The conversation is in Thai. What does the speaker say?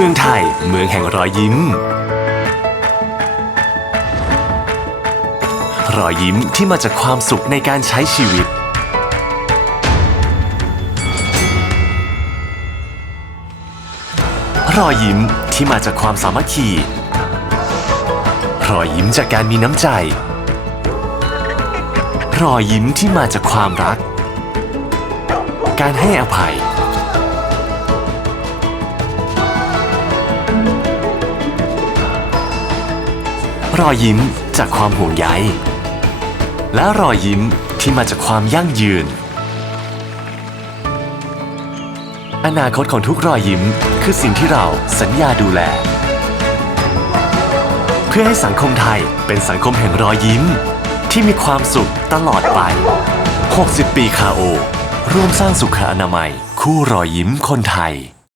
มืองไทย เมืองแห่งรอยยิ้ม รอยยิ้มที่มาจากความสุขในการใช้ชีวิต รอยยิ้มที่มาจากความสามัคคี รอยยิ้มจากการมีน้ำใจ รอยยิ้มที่มาจากความรัก การให้อภัย รอยยิ้มจากความห่วงใย และรอยยิ้มที่มาจากความยั่งยืน อนาคตของทุกรอยยิ้มคือสิ่งที่เราสัญญาดูแล เพื่อให้สังคมไทยเป็นสังคมแห่งรอยยิ้ม ที่มีความสุขตลอดไป 60 ปีคาโอ ร่วมสร้างสุขอนามัย คู่รอยยิ้มคนไทย